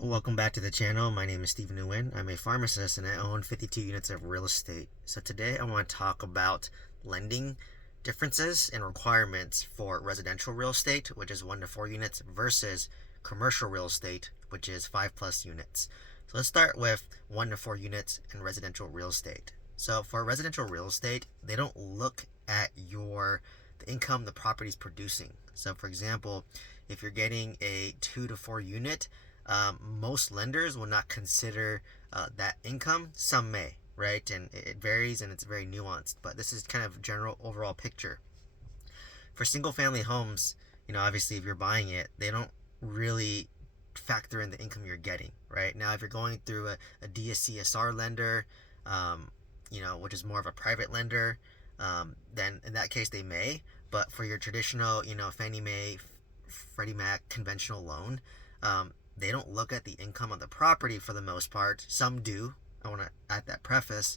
Welcome back to the channel. My name is Steve Nguyen. I'm a pharmacist and I own 52 units of real estate. So today I want to talk about lending differences and requirements for residential real estate, which is 1 to 4 units, versus commercial real estate, which is 5 plus units. So let's start with 1 to 4 units in residential real estate. So for residential real estate, they don't look at the income the property is producing. So for example, if you're getting a 2 to 4 unit, most lenders will not consider that income. Some may, right? And it varies and it's very nuanced, but this is kind of general overall picture. For single family homes, obviously if you're buying it, they don't really factor in the income you're getting, right? Now, if you're going through a DSCSR lender, which is more of a private lender, then in that case they may. But for your traditional, Fannie Mae, Freddie Mac conventional loan, they don't look at the income of the property for the most part. Some do. I want to add that preface.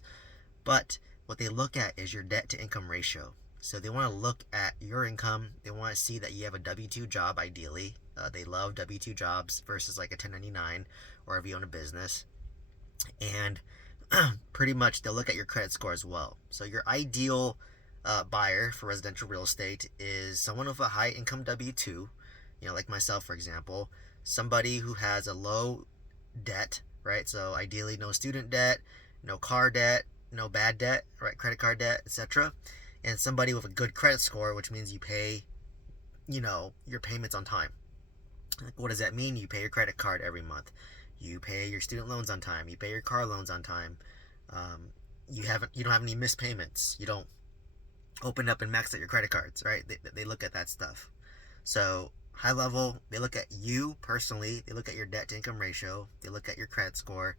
But what they look at is your debt to income ratio. So they want to look at your income. They want to see that you have a W-2 job, ideally. They love W-2 jobs versus like a 1099 or if you own a business. And pretty much they'll look at your credit score as well. So your ideal buyer for residential real estate is someone with a high income W-2, like myself, for example, somebody who has a low debt, right? So ideally no student debt, no car debt, no bad debt, right? Credit card debt, etc. And somebody with a good credit score, which means you pay, your payments on time. Like, what does that mean? You pay your credit card every month. You pay your student loans on time. You pay your car loans on time. You don't have any missed payments. You don't open up and max out your credit cards, right? They look at that stuff. So high level, they look at you personally. They look at your debt to income ratio. They look at your credit score,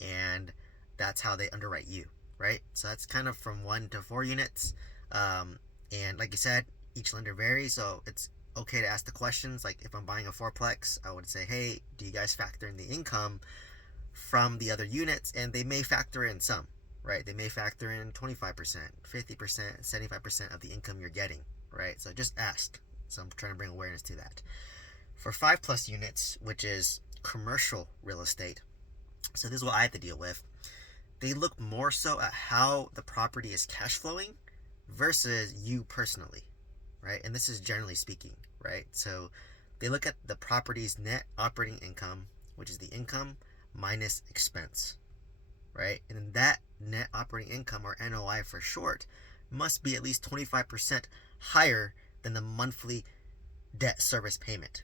and that's how they underwrite you, right? So that's kind of from 1 to 4 units. And like you said, each lender varies, so it's okay to ask the questions. Like if I'm buying a fourplex, I would say, hey, do you guys factor in the income from the other units? And they may factor in some, right? They may factor in 25%, 50%, 75% of the income you're getting, right? So just ask. So I'm trying to bring awareness to that. For 5 plus units, which is commercial real estate, so this is what I have to deal with. They look more so at how the property is cash flowing versus you personally, right? And this is generally speaking, right? So they look at the property's net operating income, which is the income minus expense, right? And that net operating income, or NOI for short, must be at least 25% higher than the monthly debt service payment,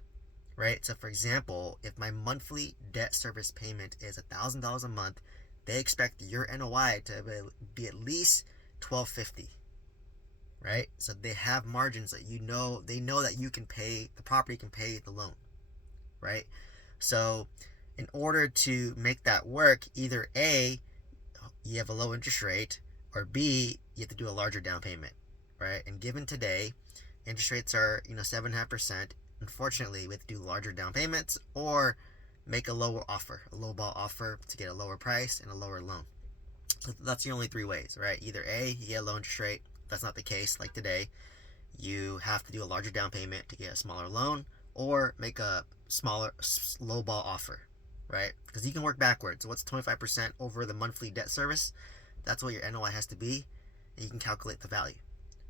right? So for example, if my monthly debt service payment is $1,000 a month, they expect your NOI to be at least $1,250, right? So they have margins that they know that the property can pay the loan, right? So in order to make that work, either A, you have a low interest rate, or B, you have to do a larger down payment, right? And given today, interest rates are 7.5%. Unfortunately, we have to do larger down payments or make a lower offer, a low ball offer to get a lower price and a lower loan. So that's the only 3 ways, right? Either A, you get a low interest rate. If that's not the case, like today, you have to do a larger down payment to get a smaller loan, or make a smaller low ball offer, right? Because you can work backwards. What's 25% over the monthly debt service? That's what your NOI has to be, and you can calculate the value,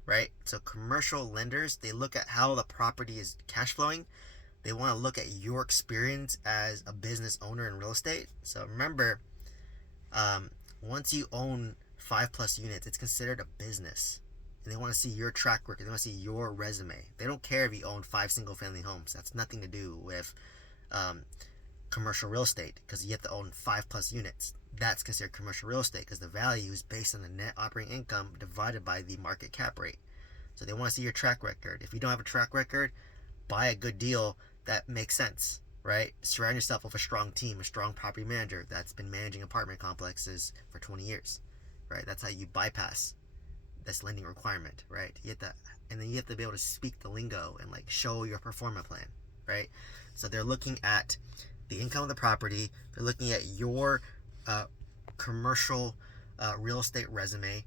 right? So commercial lenders, they look at how the property is cash flowing. They want to look at your experience as a business owner in real estate. So remember, once you own 5 plus units, it's considered a business. And they want to see your track record. They want to see your resume. They don't care if you own 5 single family homes. That's nothing to do with commercial real estate, because you have to own 5 plus units. That's considered commercial real estate because the value is based on the net operating income divided by the market cap rate. So they want to see your track record. If you don't have a track record, buy a good deal that makes sense, right? Surround yourself with a strong team, a strong property manager that's been managing apartment complexes for 20 years, right? That's how you bypass this lending requirement, right? And then you have to be able to speak the lingo and like show your performance plan, right? So they're looking at the income of the property. They're looking at your commercial real estate resume.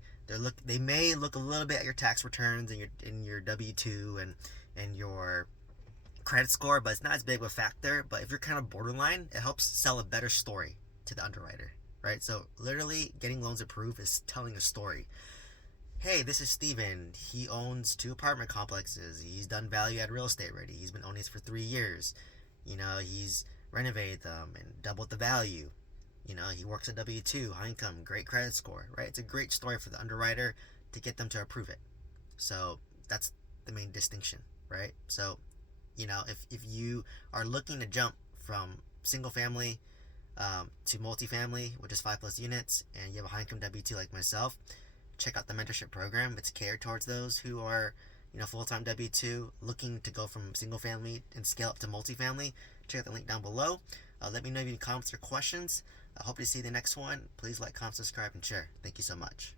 They may look a little bit at your tax returns and your W-2 and your credit score, but it's not as big of a factor. But if you're kind of borderline, it helps sell a better story to the underwriter, right? So literally getting loans approved is telling a story. Hey, this is Steven. He owns 2 apartment complexes. He's done value add real estate already. He's been owning this for 3 years. He's renovated them and doubled the value. He works at W2, high income, great credit score, right? It's a great story for the underwriter to get them to approve it. So that's the main distinction, right? So, if you are looking to jump from single family to multifamily, which is 5+ units, and you have a high income W2 like myself, check out the mentorship program. It's catered towards those who are, full-time W2 looking to go from single family and scale up to multifamily. Check out the link down below. Let me know if you have any comments or questions. I hope to see you in the next one. Please like, comment, subscribe, and share. Thank you so much.